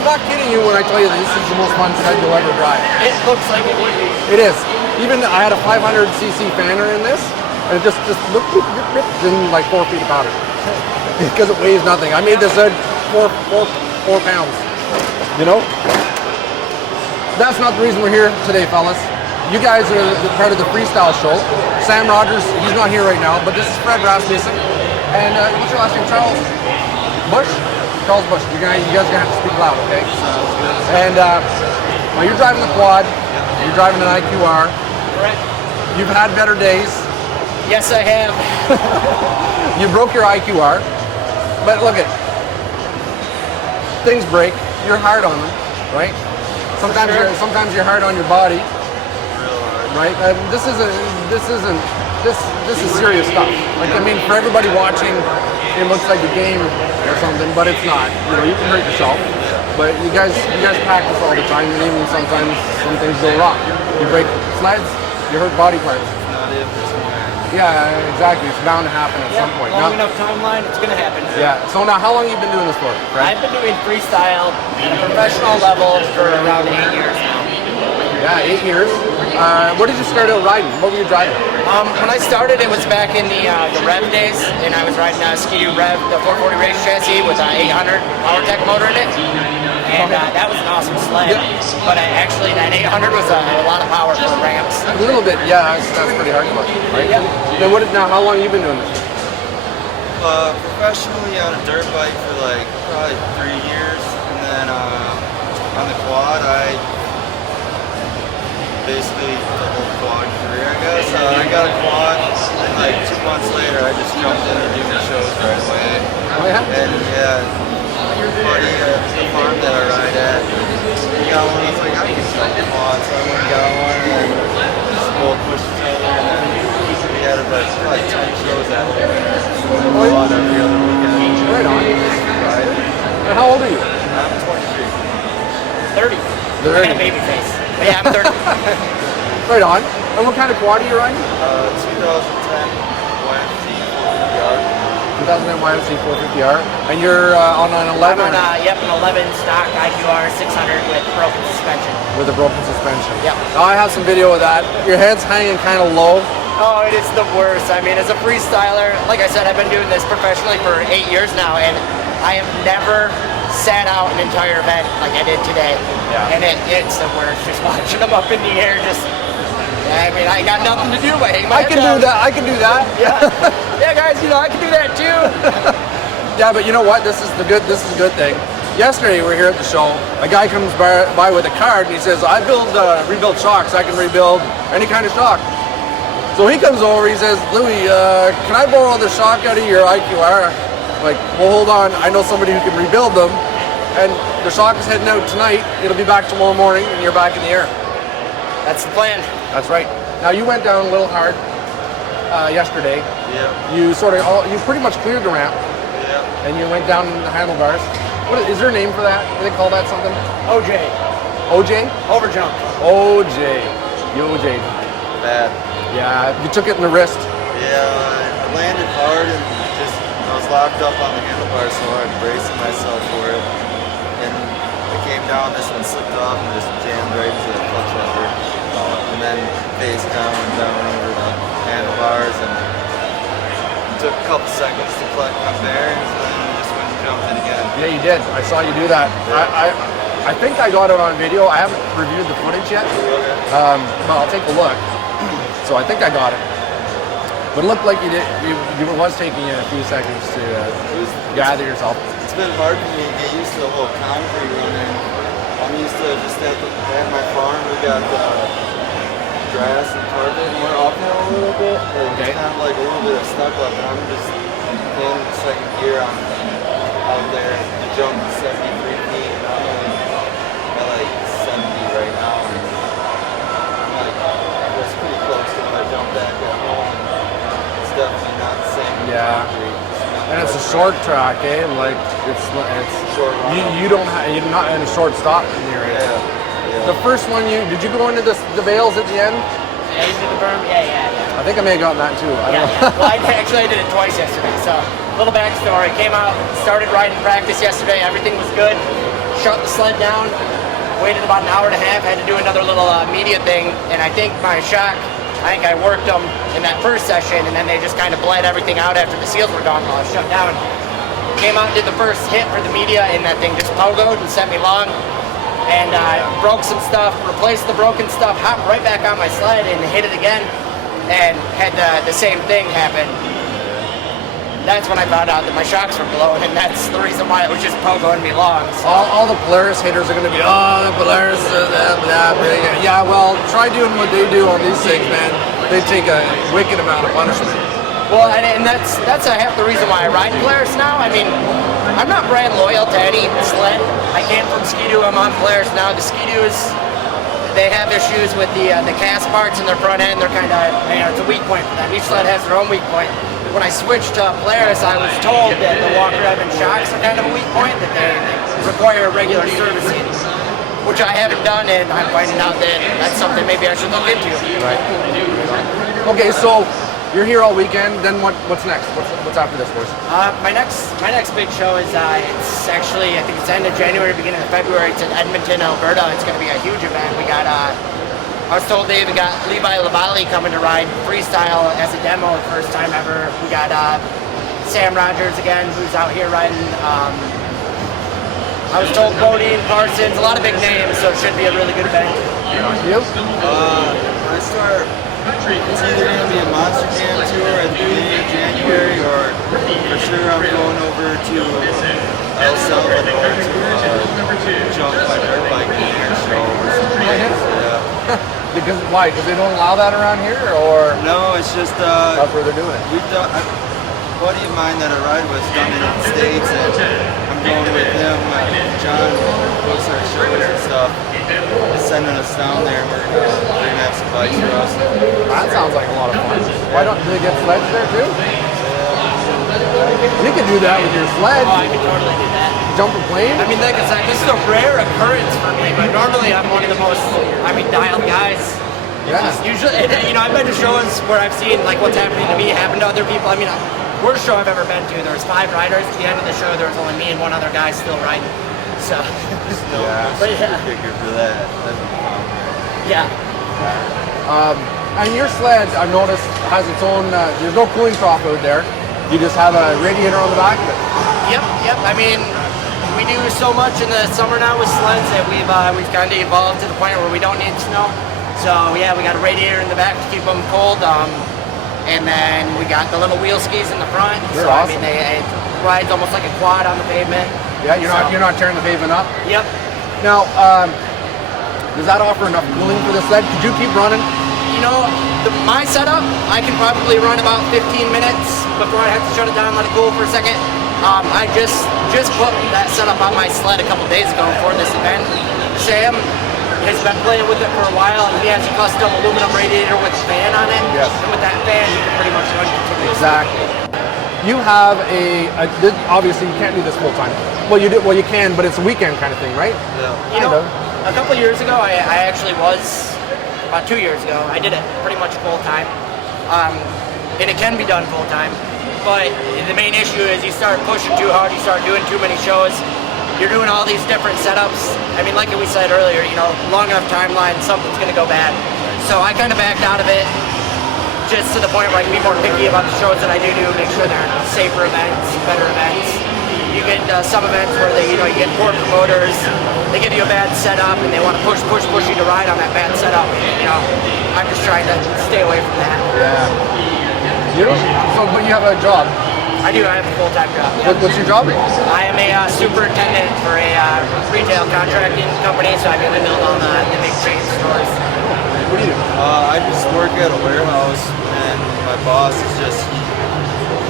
I'm not kidding you when I tell you that this is the most fun sled you'll ever drive. It looks like it would be. It is. Even I had a 500cc fanner in this, and it just in like 4 feet of powder because it weighs nothing. I made this at 4 pounds. You know. That's not the reason we're here today, fellas. You guys are part of the Freestyle show. Sam Rogers, he's not here right now, but this is Fred Rasmussen. And what's your last name, Charles? Bush? Charles Bush. You guys are gonna have to speak loud, okay? And well, you're driving the quad. You're driving an IQR. Correct. You've had better days. Yes, I have. You broke your IQR, but look at things break. You're hard on them, right? Sometimes you're hard on your body, right? This is serious stuff. Like, I mean, for everybody watching, it looks like a game or something, but it's not. You know, you can hurt yourself. But you guys practice all the time, and even sometimes some things go wrong. You break sleds, you hurt body parts. Yeah, exactly. It's bound to happen at some point. Long enough timeline, it's going to happen. Yeah. So now, how long have you been doing this for? Right? I've been doing freestyle at a professional level for around 8 years now. Yeah, 8 years. Where did you start out riding? What were you driving? When I started, it was back in the Rev days, and I was riding a Ski-Doo Rev, the 440 race chassis with an 800 PowerTech motor in it. And that was an awesome sled. Yeah. But actually, that 800 was a lot of power for ramps. A little bit, yeah. That's pretty hard, right? Yeah. Now, how long have you been doing this? Professionally on a dirt bike for like probably 3 years, and then on the quad, I basically the whole quad career, I guess. I got a quad, and like 2 months later, I just jumped in and doing shows right away. Oh yeah. And yeah. Your buddy at the farm that I ride at, he got one. I was like, I can sell a quad, so I went and got one, and just both pushed each other, and then we had like probably 10 shows at home. Quad every other weekend. Right on. And how old are you? I'm 23. 30. 30. I got a baby face. But yeah, I'm 30. Right on. And what kind of quad are you riding? 2010 YMC 450R. 2010 YMC 450R. And you're on an 11? I'm on, yep, an 11 stock IQR 600 with broken suspension. With a broken suspension. Yep. Now I have some video of that. Your head's hanging kind of low. Oh, it is the worst. I mean, as a freestyler, like I said, I've been doing this professionally for 8 years now, and I have never sat out an entire event like I did today. Yeah. And it's the worst, just watching them up in the air, just, I mean, I got nothing to do but hang my head down. I can do that. Yeah. Yeah, guys, you know, I can do that too. Yeah, but you know what? This is a good thing. Yesterday we were here at the show. A guy comes by with a card and he says, I rebuild shocks. I can rebuild any kind of shock. So he comes over, he says, Louie, can I borrow the shock out of your IQR? Like, well, hold on. I know somebody who can rebuild them. And the shock is heading out tonight. It'll be back tomorrow morning and you're back in the air. That's the plan. That's right. Now you went down a little hard yesterday. Yeah. You pretty much cleared the ramp. Yeah. And you went down the handlebars. Is there a name for that? Do they call that something? OJ. OJ? Overjump. OJ. You OJ. Bad. Yeah, you took it in the wrist. Yeah, I landed hard and I was locked up on the handlebars, so I braced myself for it. And I came down, this one slipped off and just jammed right into the clutch lever. And then face down over the handlebars, and it took a couple seconds to collect my bearings, and then just went and jumped in again. Yeah, you did. I saw you do that. Yeah. I think I got it on video. I haven't reviewed the footage yet, but I'll take a look. So I think I got it. But it looked like you did. It was taking you a few seconds to gather yourself. It's been hard for me to get used to the whole concrete running. I'm used to just at my farm. We got grass and carpet, and we're uphill a little bit. It's kind of like a little bit of step up, and I'm just in second gear. I'm out there jumping 73 feet, and I'm only at like 70 right now. And I'm like, that's pretty close to when I jumped back at home. And it's definitely not the same. Yeah. And it's a short track, eh? Like it's short. You're not in a short stop in the area. Yeah. The first one did you go into the Vales at the end? Yeah, you did the berm? Yeah. I think I may have gotten that too. I don't know. Yeah. Well, I did it twice yesterday. So, little backstory. Came out, started riding practice yesterday. Everything was good. shut the sled down, waited about an hour and a half, had to do another little media thing, and I think my shock, I think I worked them in that first session, and then they just kind of bled everything out after the seals were gone while I was shut down. Came out and did the first hit for the media, and that thing just pogoed and sent me long, and broke some stuff, replaced the broken stuff, hopped right back on my sled and hit it again, and had the same thing happen. That's when I found out that my shocks were blown, and that's the reason why it was just pogoing me long. So. All the Polaris haters are going to be, oh, the Polaris, yeah, well, try doing what they do on these things, man. They take a wicked amount of punishment. Well, and that's half the reason why I ride Polaris now. I mean, I'm not brand loyal to any sled. I came from Ski-Doo, I'm on Polaris now. The Ski-Doos, they have issues with the cast parts in their front end. They're kind of, it's a weak point for them. Each sled has their own weak point. When I switched to Polaris, I was told that the walker rev and shocks are kind of a weak point, that they require regular servicing, which I haven't done, and I'm finding out that that's something maybe I should look into. Right. Okay, so you're here all weekend. Then what's next? What's after this, boys? My next big show is it's actually, I think it's end of January, beginning of February. It's in Edmonton, Alberta. It's going to be a huge event. We got I was told they even got Louie coming to ride Freestyle as a demo the first time ever. We got Sam Rogers again, who's out here riding. I was told Bodine, Parsons, a lot of big names, so it should be a really good event. You? I start, it's either going to be a Monster Jam tour at the beginning of January, or for sure I'm going over to El Salvador to jump my dirt bike in their show or something. Yeah. Because why? Because they don't allow that around here, or no? It's just that's where they're doing it. We've done. A buddy of mine that I ride with done it in the States, and I'm going with him. John books our shows and stuff. He's sending us down there. We're gonna have some bikes for us. That sounds like a lot of fun. Why don't they get sleds there too? You can do that with your sled. Oh, I could totally do that. Jump a plane? I mean, like I said, this is a rare occurrence for me, but normally I'm one of the most, dialed guys. Yeah. Usually, I've been to shows where I've seen, like, what's happening to me happen to other people. I mean, worst show I've ever been to, there was 5 riders. At the end of the show, there was only me and one other guy still riding. So, but yeah. Figure for that. Yeah. And your sled, I've noticed, has its own, there's no cooling trough out there. You just have a radiator on the back of it. Yep. I mean, we do so much in the summer now with sleds that we've kind of evolved to the point where we don't need snow. So yeah, we got a radiator in the back to keep them cold, and then we got the little wheel skis in the front. They're so awesome. I mean, it rides almost like a quad on the pavement. Yeah, you're not tearing the pavement up. Yep. Now, does that offer enough cooling for the sled? Could you keep running? My setup, I can probably run about 15 minutes before I have to shut it down and let it cool for a second. I just put that setup on my sled a couple days ago for this event. Sam has been playing with it for a while, and he has a custom aluminum radiator with a fan on it. Yes. And with that fan, you can pretty much run continuously. Exactly. You have obviously you can't do this full time. Well, you can, but it's a weekend kind of thing, right? Yeah. A couple years ago, I actually was, about 2 years ago, I did it pretty much full time. And it can be done full time. But the main issue is you start pushing too hard, you start doing too many shows, you're doing all these different setups. I mean, like we said earlier, long enough timeline, something's gonna go bad. So I kind of backed out of it, just to the point where I can be more picky about the shows that I do, make sure they're safer events, better events. You get some events where you get poor promoters, they give you a bad setup and they want to push you to ride on that bad setup. I'm just trying to stay away from that. Yeah. But you have a job. I do. I have a full-time job. Yeah. What's your job? I am a superintendent for a retail contracting company, so I mainly build all the big chain stores. What do you do? I just work at a warehouse, and my boss is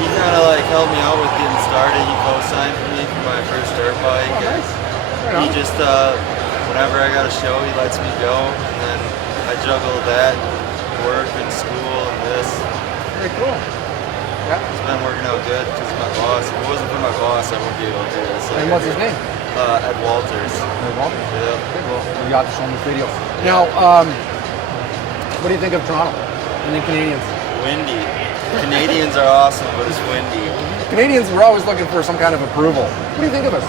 he kind of helped me out with getting started. He co-signed for me for my first dirt bike. Oh, nice. He just, whenever I got a show, he lets me go, and then I juggle that, work and school and this. Very cool. Yeah. It's been working out good because my boss. If it wasn't for my boss, I wouldn't be able to do this. And what's his name? Ed Walters. Ed Walters. Yeah. Okay, well, you got to show him this video. Now, what do you think of Toronto and the Canadians? Windy. Canadians are awesome, but it's windy. Canadians, we're always looking for some kind of approval. What do you think of us?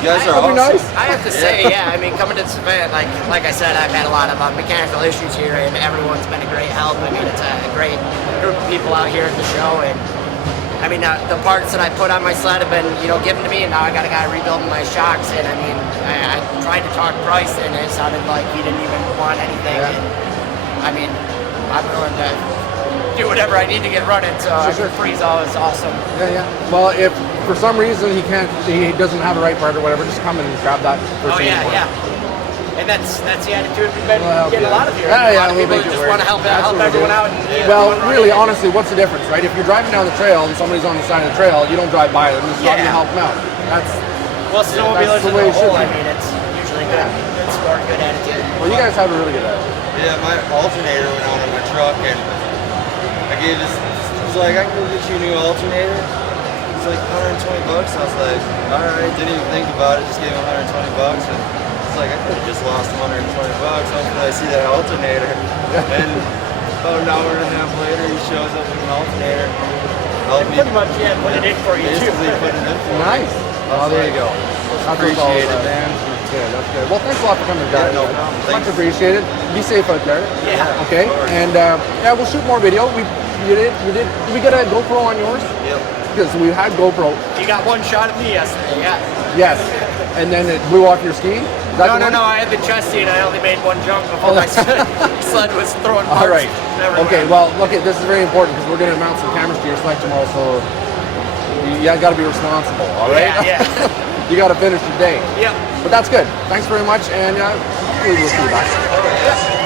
You guys are That'd be awesome. nice. I have to say, yeah. I mean, coming to this event, like I said, I've had a lot of mechanical issues here, and everyone's been a great help. I mean, it's a great group of people out here at the show, and I mean, the parts that I put on my sled have been, given to me, and now I got a guy rebuilding my shocks. And I mean, I tried to talk price, and it sounded like he didn't even want anything. Yeah. And, I mean, I'm willing to do whatever I need to get running. So Sure. Freestyle is awesome. Yeah. Well, if for some reason he doesn't have the right part or whatever, just come and grab that. Oh yeah. And that's the attitude we've been getting a lot of here. Yeah, a lot of people we'll make it just work. want to help Absolutely. everyone out. And, Well, really, honestly, what's the difference, right? If you're driving down the trail and somebody's on the side of the trail, you don't drive by them. You stop and Yeah. help them out. That's snowmobilers the as way a it should whole, be. I mean, it's usually good sport, good attitude. well, you guys have a really good attitude. Yeah, my alternator went out on my truck, and I gave this. He was like, I can go get you a new alternator. It's like $120. I was like, all right. Didn't even think about it. Just gave him $120, and it's like I could have just lost $120. Hopefully, I see that alternator. And about an hour and a half later, he shows up with an alternator. Help me. Pretty much, put it in for you too. Basically, put it in for me. Nice. Oh, there you go. Appreciate it, man. Yeah, that's good. Well, thanks a lot for coming, guys. Yeah, no problem. Much Thanks. appreciated. Be safe out there. Yeah. Okay. And we'll shoot more video. We got a GoPro on yours? Yep. Because we had GoPro. You got one shot of me yesterday, yeah. Yes. And then it blew off your ski? Is that the one? No, I had the chesty and I only made one jump before my sled was throwing parts. All right. everywhere. Okay, well, look, this is very important because we're going to mount some cameras to your sled tomorrow, so you got to be responsible, all right? Yeah. You got to finish your day. Yep. But that's good. Thanks very much, and hopefully we'll see you back.